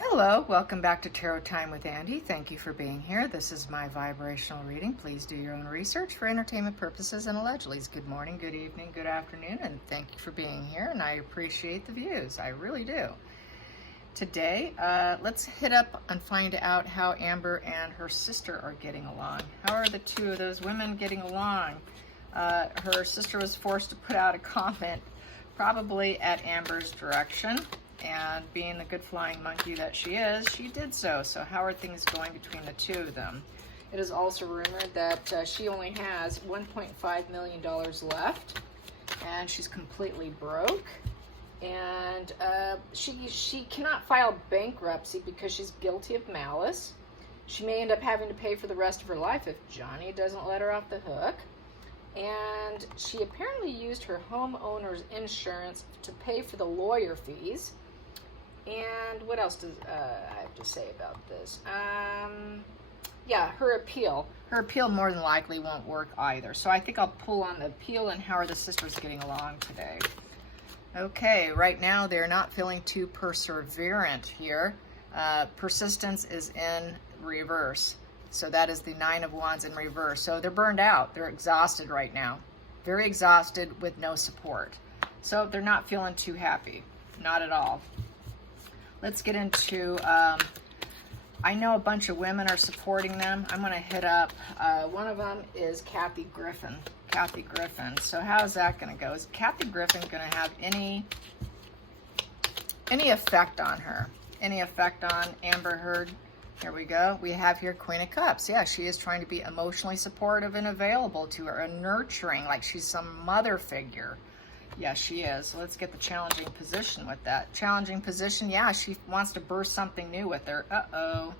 Hello, welcome back to Tarot Time with Andy. Thank you for being here. This is my vibrational reading. Please do your own research for entertainment purposes and allegedly. Good morning, good evening, good afternoon, and thank you for being here, and I appreciate the views. I really do. Today, let's hit up and find out how Amber and her sister are getting along. How are the two of those women getting along? Her sister was forced to put out a comment, probably at Amber's direction. And being the good flying monkey that she is, she did so. So how are things going between the two of them? It is also rumored that she only has $1.5 million left, and she's completely broke. And she cannot file bankruptcy because she's guilty of malice. She may end up having to pay for the rest of her life if Johnny doesn't let her off the hook. And she apparently used her homeowner's insurance to pay for the lawyer fees. And what else does I have to say about this? Yeah, her appeal. Her appeal more than likely won't work either. So I think I'll pull on the appeal and how are the sisters getting along today. Okay, right now they're not feeling too perseverant here. Persistence is in reverse. So that is the Nine of Wands in reverse. So they're burned out. They're exhausted right now. Very exhausted with no support. So they're not feeling too happy. Not at all. Let's get into, I know a bunch of women are supporting them. I'm going to hit up, one of them is Kathy Griffin. Kathy Griffin. So how is that going to go? Is Kathy Griffin going to have any effect on her? Any effect on Amber Heard? Here we go. We have here Queen of Cups. Yeah, she is trying to be emotionally supportive and available to her and nurturing, like she's some mother figure. Yeah, she is. So let's get the challenging position with that. Challenging position, yeah, she wants to burst something new with her. Uh-oh.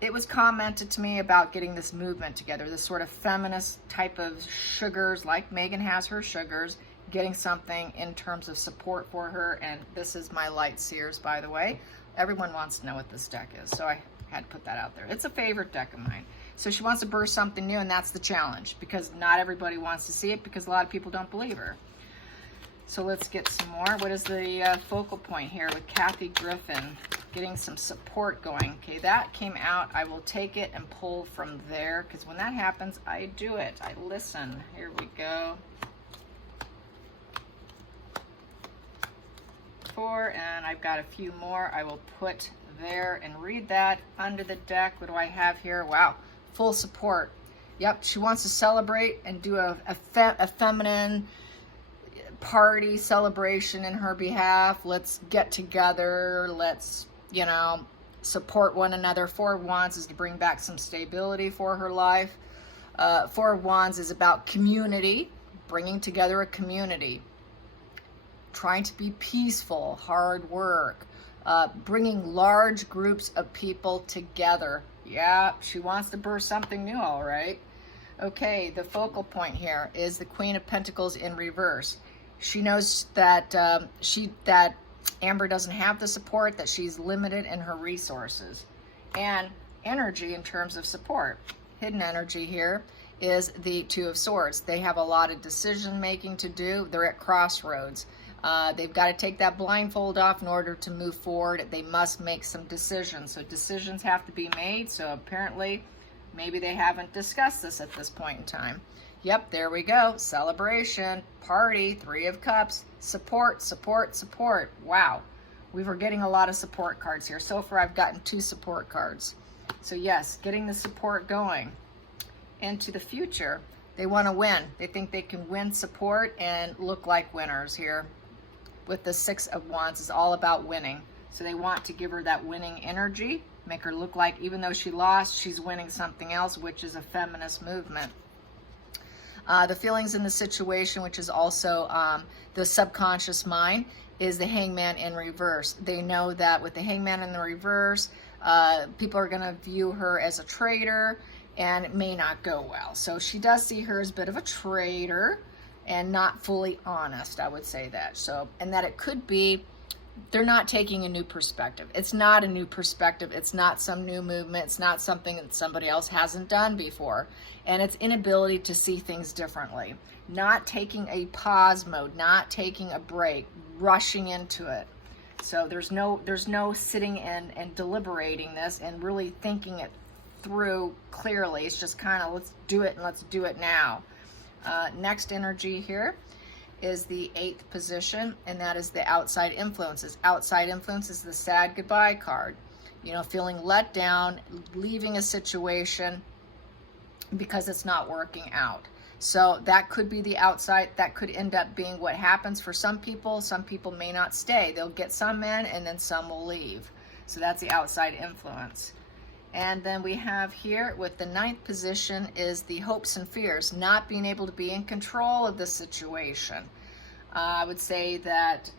It was commented to me about getting this movement together, this sort of feminist type of sugars, like Megan has her sugars, getting something in terms of support for her. And this is my Light Seers, by the way. Everyone wants to know what this deck is, so I had to put that out there. It's a favorite deck of mine. So she wants to burst something new, and that's the challenge, because not everybody wants to see it, because a lot of people don't believe her. So let's get some more. What is the focal point here with Kathy Griffin? Getting some support going. Okay, that came out. I will take it and pull from there, because when that happens, I do it. I listen. Here we go. 4, and I've got a few more. I will put there and read that under the deck. What do I have here? Wow, full support. Yep, she wants to celebrate and do a feminine party celebration in her behalf. Let's get together. Let's, support one another. 4 of Wands is to bring back some stability for her life. 4 of Wands is about community, bringing together a community, trying to be peaceful, hard work, bringing large groups of people together. Yeah, she wants to burst something new, all right. Okay, the focal point here is the Queen of Pentacles in reverse. She knows that that Amber doesn't have the support, that she's limited in her resources and energy in terms of support. Hidden energy here is the Two of Swords. They have a lot of decision making to do. They're at crossroads. They've got to take that blindfold off in order to move forward. They must make some decisions. So decisions have to be made. So apparently, maybe they haven't discussed this at this point in time. Yep, there we go. Celebration, party, 3 of Cups, support, support, support. Wow, we were getting a lot of support cards here. So far, I've gotten 2 support cards. So yes, getting the support going into the future. They want to win. They think they can win support and look like winners here. With the 6 of Wands, is all about winning. So they want to give her that winning energy, make her look like even though she lost, she's winning something else, which is a feminist movement. The feelings in the situation, which is also the subconscious mind, is the Hangman in reverse. They know that with the Hangman in the reverse, people are going to view her as a traitor, and it may not go well. So she does see her as a bit of a traitor and not fully honest, I would say that. So, and that it could be they're not taking a new perspective. It's not a new perspective. It's not some new movement. It's not something that somebody else hasn't done before. And it's inability to see things differently. Not taking a pause mode, not taking a break, rushing into it. So there's no sitting and deliberating this and really thinking it through clearly. It's just kind of, let's do it and let's do it now. Next energy here is the 8th position, and that is the outside influences. Outside influence is the sad goodbye card. You know, feeling let down, leaving a situation because it's not working out. So that could be the outside. That could end up being what happens for some people. Some people may not stay. They'll get some in and then some will leave. So that's the outside influence. And then we have here with the 9th position is the hopes and fears, not being able to be in control of the situation. I would say that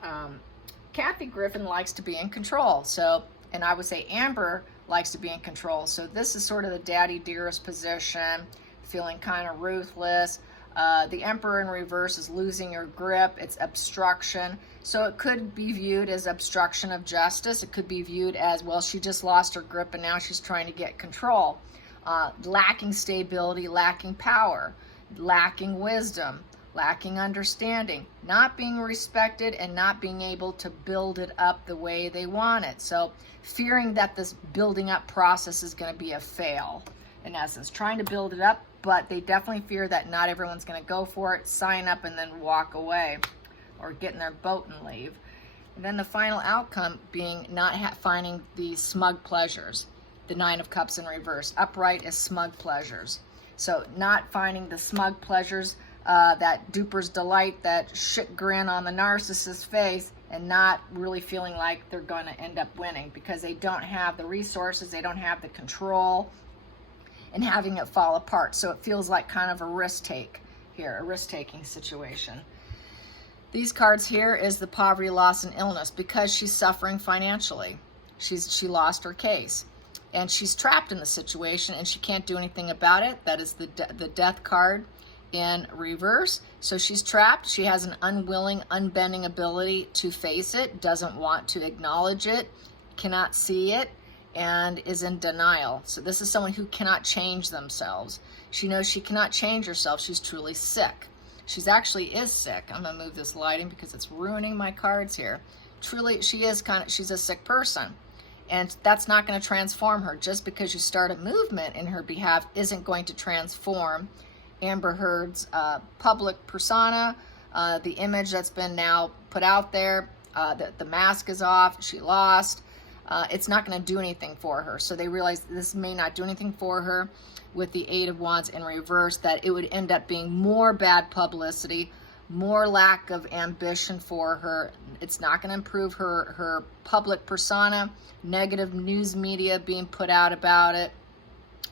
Kathy Griffin likes to be in control. So, and I would say Amber likes to be in control. So this is sort of the daddy dearest position, feeling kind of ruthless. The Emperor in reverse is losing your grip. It's obstruction. So it could be viewed as obstruction of justice. It could be viewed as, well, she just lost her grip and now she's trying to get control. Lacking stability, lacking power, lacking wisdom, lacking understanding, not being respected and not being able to build it up the way they want it. So fearing that this building up process is going to be a fail, in essence, trying to build it up, but they definitely fear that not everyone's going to go for it, sign up and then walk away or get in their boat and leave. And then the final outcome being not finding the smug pleasures, the 9 of Cups in reverse. Upright is smug pleasures. So not finding the smug pleasures, that duper's delight, that shit grin on the narcissist's face, and not really feeling like they're going to end up winning because they don't have the resources, they don't have the control, and having it fall apart. So it feels like kind of a risk take here, a risk-taking situation. These cards here is the poverty, loss, and illness because she's suffering financially. She lost her case and she's trapped in the situation and she can't do anything about it. That is the death card in reverse. So she's trapped. She has an unwilling, unbending ability to face it, doesn't want to acknowledge it, cannot see it, and is in denial. So this is someone who cannot change themselves. She knows she cannot change herself. She's truly sick. She's actually is sick. I'm gonna move this lighting because it's ruining my cards here. Truly, she's a sick person. And that's not gonna transform her. Just because you start a movement in her behalf isn't going to transform Amber Heard's public persona, the image that's been now put out there, the mask is off, she lost. It's not going to do anything for her. So they realize this may not do anything for her with the 8 of Wands in reverse, that it would end up being more bad publicity, more lack of ambition for her. It's not going to improve her public persona, negative news media being put out about it,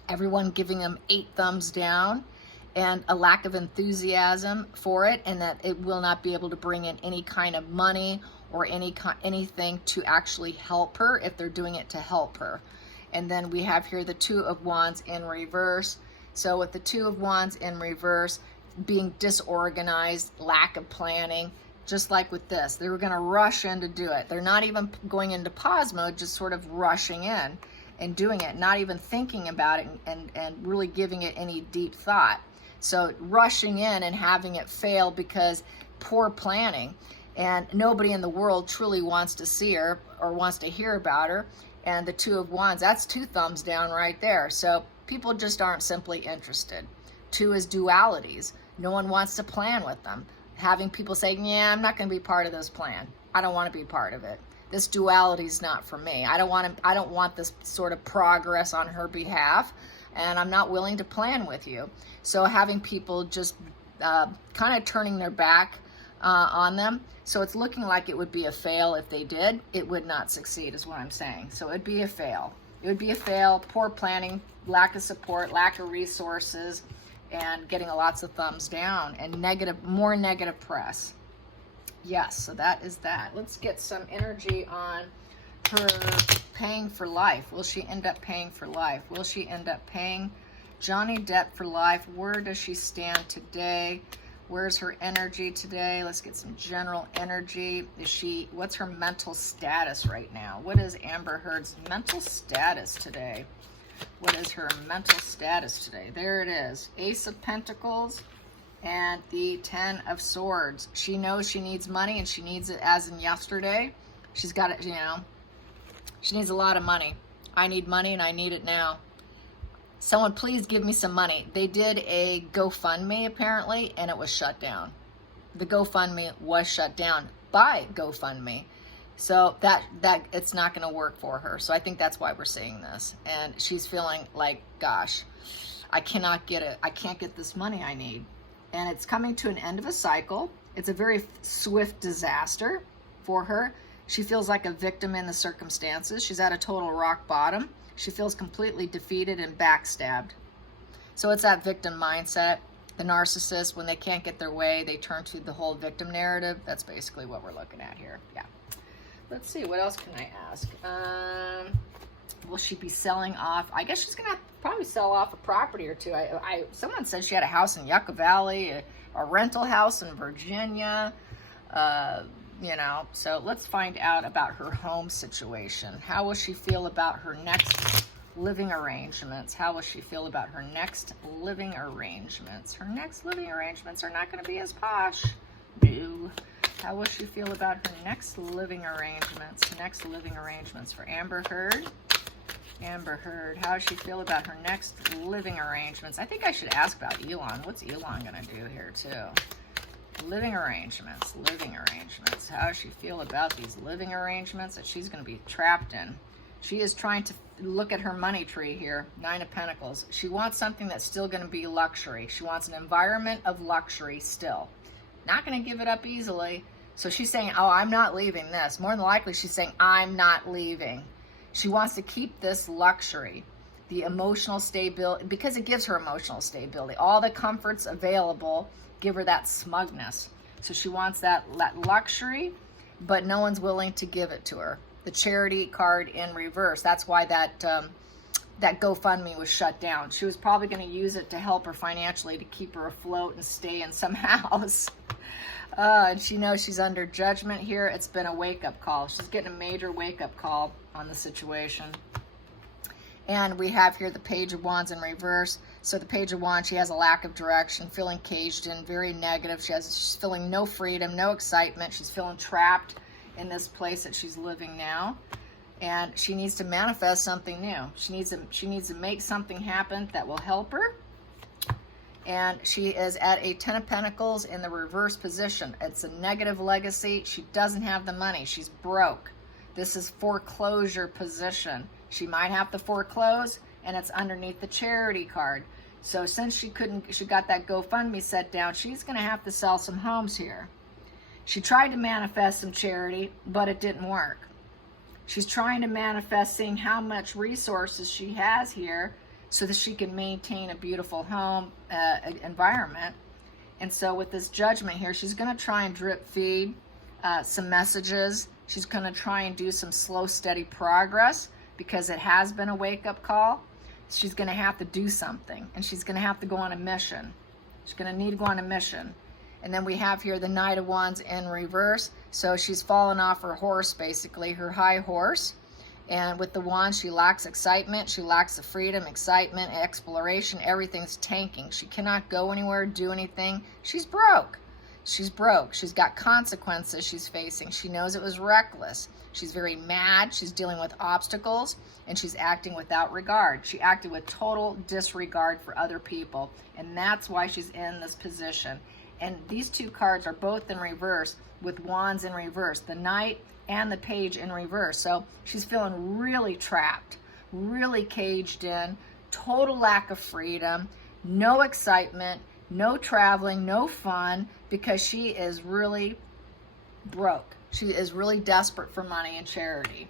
everyone giving them 8 thumbs down, and a lack of enthusiasm for it, and that it will not be able to bring in any kind of money or anything to actually help her if they're doing it to help her. And then we have here the 2 of Wands in reverse. So with the 2 of Wands in reverse, being disorganized, lack of planning, just like with this, they were going to rush in to do it. They're not even going into pause mode, just sort of rushing in and doing it, not even thinking about it and really giving it any deep thought. So rushing in and having it fail because poor planning. And nobody in the world truly wants to see her or wants to hear about her. And the 2 of Wands, that's 2 thumbs down right there. So people just aren't simply interested. 2 is dualities. No one wants to plan with them. Having people say, yeah, I'm not going to be part of this plan. I don't want to be part of it. This duality is not for me. I don't want this sort of progress on her behalf, and I'm not willing to plan with you. So having people just kind of turning their back on them. So it's looking like it would be a fail if they did. It would not succeed is what I'm saying. So it'd be a fail. It would be a fail, poor planning, lack of support, lack of resources, and getting lots of thumbs down and more negative press. Yes, so that is that. Let's get some energy on her paying for life. Will she end up paying for life? Will she end up paying Johnny Depp for life? Where does she stand today? Where's her energy today? Let's get some general energy. What's her mental status right now? What is Amber Heard's mental status today? What is her mental status today? There it is. Ace of Pentacles and the 10 of Swords. She knows she needs money and she needs it as in yesterday. She's got it, you know. She needs a lot of money. I need money and I need it now. Someone please give me some money. They did a GoFundMe apparently, and it was shut down. The GoFundMe was shut down by GoFundMe. So that it's not going to work for her. So I think that's why we're seeing this. And she's feeling like, gosh, I cannot get it. I can't get this money I need. And it's coming to an end of a cycle. It's a very swift disaster for her. She feels like a victim in the circumstances. She's at a total rock bottom. She feels completely defeated and backstabbed. So it's that victim mindset. The narcissist, when they can't get their way, they turn to the whole victim narrative. That's basically what we're looking at here. Yeah. Let's see, what else can I ask? Will she be selling off? I guess she's going to probably sell off a property or two. Someone said she had a house in Yucca Valley, a rental house in Virginia, you know. So let's find out about her home situation. How will she feel about her next living arrangements? How will she feel about her next living arrangements? Her next living arrangements are not going to be as posh. No. How will she feel about her next living arrangements? Next living arrangements for Amber Heard. Amber Heard, how does she feel about her next living arrangements? I think I should ask about Elon. What's Elon going to do here too? Living arrangements, living arrangements. How does she feel about these living arrangements that she's going to be trapped in? She is trying to look at her money tree here, 9 of Pentacles. She wants something that's still going to be luxury. She wants an environment of luxury still. Not going to give it up easily. So she's saying, oh, I'm not leaving this. More than likely, she's saying, I'm not leaving. She wants to keep this luxury, the emotional stability, because it gives her emotional stability. All the comforts available give her that smugness. So she wants that luxury, but no one's willing to give it to her. The charity card in reverse. That's why that GoFundMe was shut down. She was probably going to use it to help her financially, to keep her afloat and stay in some house. And she knows she's under judgment here. It's been a wake-up call. She's getting a major wake-up call on the situation. And we have here the Page of Wands in reverse. So the Page of Wands, she has a lack of direction, feeling caged in, very negative. She's feeling no freedom, no excitement. She's feeling trapped in this place that she's living now. And she needs to manifest something new. She needs to make something happen that will help her. And she is at a 10 of Pentacles in the reverse position. It's a negative legacy. She doesn't have the money. She's broke. This is foreclosure position. She might have to foreclose, and it's underneath the charity card. So since she got that GoFundMe set down, she's going to have to sell some homes here. She tried to manifest some charity, but it didn't work. She's trying to manifest seeing how much resources she has here so that she can maintain a beautiful home environment. And so with this judgment here, she's going to try and drip feed some messages. She's going to try and do some slow, steady progress because it has been a wake-up call. She's going to have to do something, and she's going to have to go on a mission. She's going to need to go on a mission. And then we have here the Knight of Wands in reverse. So she's fallen off her horse, basically, her high horse. And with the wand, she lacks excitement. She lacks the freedom, excitement, exploration. Everything's tanking. She cannot go anywhere, do anything. She's broke. She's broke. She's got consequences she's facing. She knows it was reckless. She's very mad. She's dealing with obstacles, and she's acting without regard. She acted with total disregard for other people, and that's why she's in this position. And these two cards are both in reverse, with wands in reverse. The Knight and the Page in reverse. So she's feeling really trapped, really caged in, total lack of freedom, no excitement, no traveling, no fun, because she is really broke. She is really desperate for money and charity.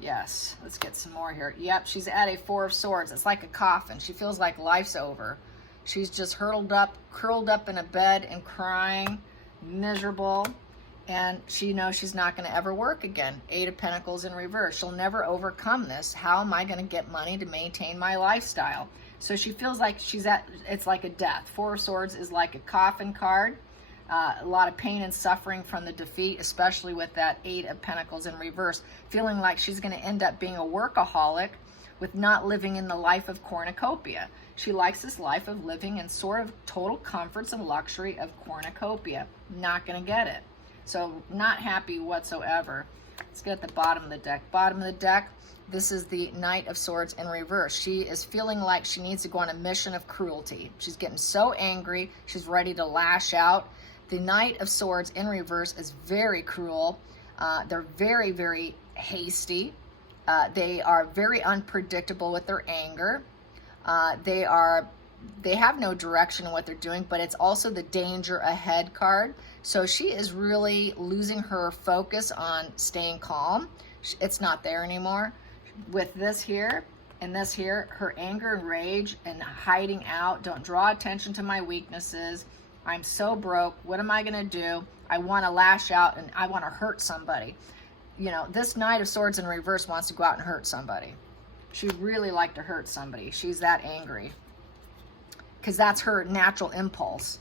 Yes, let's get some more here. Yep, she's at a 4 of Swords. It's like a coffin. She feels like life's over. She's just curled up in a bed and crying, miserable. And she knows she's not going to ever work again. 8 of Pentacles in reverse. She'll never overcome this. How am I going to get money to maintain my lifestyle? So she feels like it's like a death. 4 of Swords is like a coffin card. A lot of pain and suffering from the defeat, especially with that 8 of Pentacles in reverse. Feeling like she's going to end up being a workaholic with not living in the life of cornucopia. She likes this life of living in sort of total comforts and luxury of cornucopia. Not going to get it. So not happy whatsoever. Let's get at the bottom of the deck. Bottom of the deck, this is the Knight of Swords in reverse. She is feeling like she needs to go on a mission of cruelty. She's getting so angry. She's ready to lash out. The Knight of Swords in reverse is very cruel. They're very, very hasty. They are very unpredictable with their anger. They have no direction in what they're doing, but it's also the danger ahead card. So she is really losing her focus on staying calm. It's not there anymore. With this here and this here, her anger and rage and hiding out. Don't draw attention to my weaknesses. I'm so broke. What am I going to do? I want to lash out and I want to hurt somebody. You know, this Knight of Swords in reverse wants to go out and hurt somebody. She'd really like to hurt somebody. She's that angry because that's her natural impulse.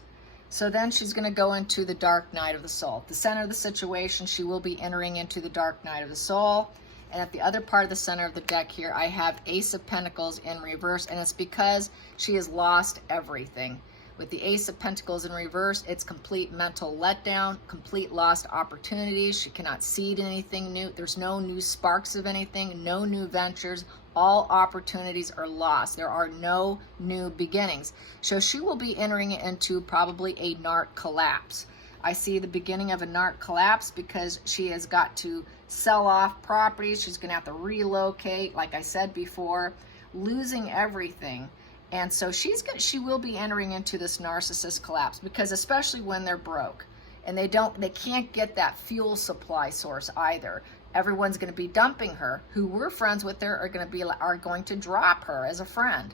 So then she's going to go into the Dark Night of the Soul. The center of the situation, she will be entering into the Dark Night of the Soul. And at the other part of the center of the deck here, I have Ace of Pentacles in reverse, and it's because she has lost everything. With the Ace of Pentacles in reverse, it's complete mental letdown, complete lost opportunities. She cannot seed anything new. There's no new sparks of anything, no new ventures. All opportunities are lost. There are no new beginnings. So she will be entering into probably a NARC collapse. I see the beginning of a NARC collapse because she has got to sell off properties. She's going to have to relocate, like I said before, losing everything. And so she will be entering into this narcissist collapse because especially when they're broke and they can't get that fuel supply source either. Everyone's going to be dumping her. Who were friends with her are going to drop her as a friend.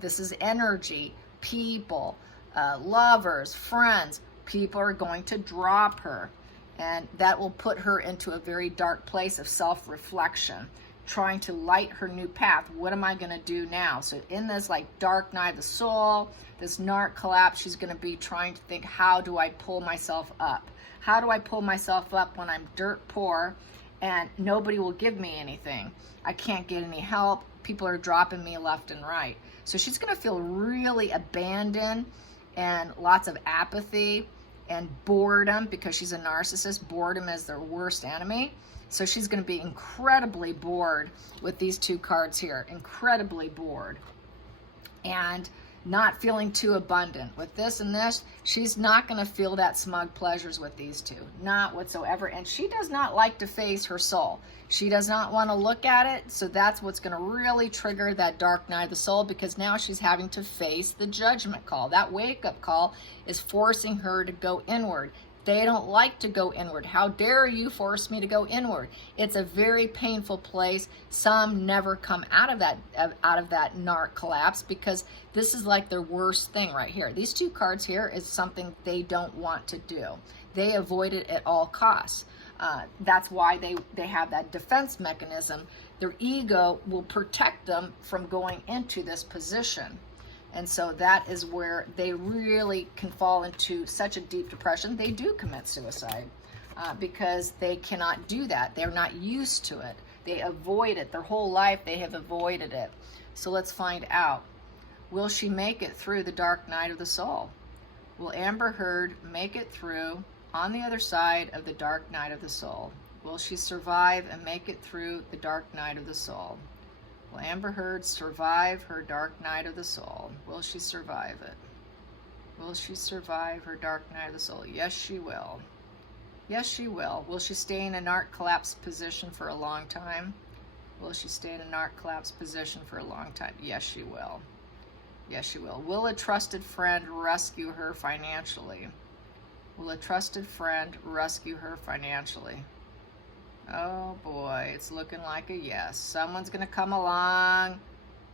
This is energy, people, lovers, friends. People are going to drop her, and that will put her into a very dark place of self-reflection, trying to light her new path. What am I going to do now? So in this like Dark Night of the Soul, this NARC collapse, she's going to be trying to think, how do I pull myself up? How do I pull myself up when I'm dirt poor and nobody will give me anything? I can't get any help. People are dropping me left and right. So she's going to feel really abandoned and lots of apathy and boredom because she's a narcissist. Boredom is their worst enemy. So she's going to be incredibly bored with these two cards here. Incredibly bored. And not feeling too abundant. With this and this, she's not going to feel that smug pleasures with these two. Not whatsoever. And she does not like to face her soul. She does not want to look at it. So that's what's going to really trigger that Dark Night of the Soul, because now she's having to face the judgment call. That wake-up call is forcing her to go inward. They don't like to go inward. How dare you force me to go inward? It's a very painful place. Some never come out of that NARC collapse because this is like their worst thing right here. These two cards here is something they don't want to do. They avoid it at all costs. That's why they have that defense mechanism. Their ego will protect them from going into this position. And so that is where they really can fall into such a deep depression. They do commit suicide because they cannot do that. They're not used to it. They avoid it. Their whole life they have avoided it. So let's find out. Will she make it through the Dark Night of the Soul? Will Amber Heard make it through on the other side of the Dark Night of the Soul? Will she survive and make it through the Dark Night of the Soul? Will Amber Heard survive her Dark Night of the Soul? Will she survive it? Will she survive her Dark Night of the Soul? Yes, she will. Yes, she will. Will she stay in a NARC collapse position for a long time? Will she stay in a NARC collapse position for a long time? Yes, she will. Yes, she will. Will a trusted friend rescue her financially? Will a trusted friend rescue her financially? Oh boy, it's looking like a yes. Someone's going to come along,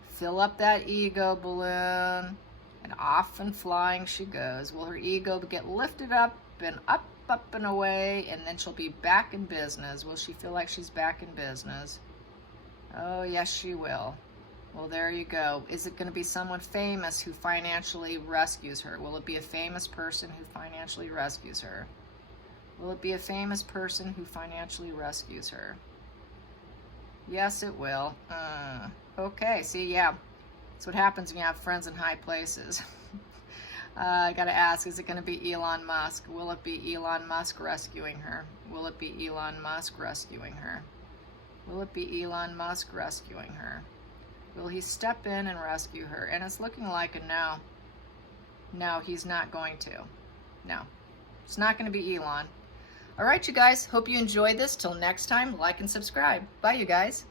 fill up that ego balloon, and off and flying she goes. Will her ego get lifted up and away, and then she'll be back in business? Will she feel like she's back in business? Oh, yes, she will. Well, there you go. Is it going to be someone famous who financially rescues her? Will it be a famous person who financially rescues her? Will it be a famous person who financially rescues her? Yes, it will. Okay, see, yeah. That's what happens when you have friends in high places. I gotta ask, is it gonna be Elon Musk? Will it be Elon Musk rescuing her? Will it be Elon Musk rescuing her? Will it be Elon Musk rescuing her? Will he step in and rescue her? And it's looking like a no. No, he's not going to. No, it's not going to be Elon. All right, you guys, hope you enjoyed this. Till next time, like and subscribe. Bye, you guys.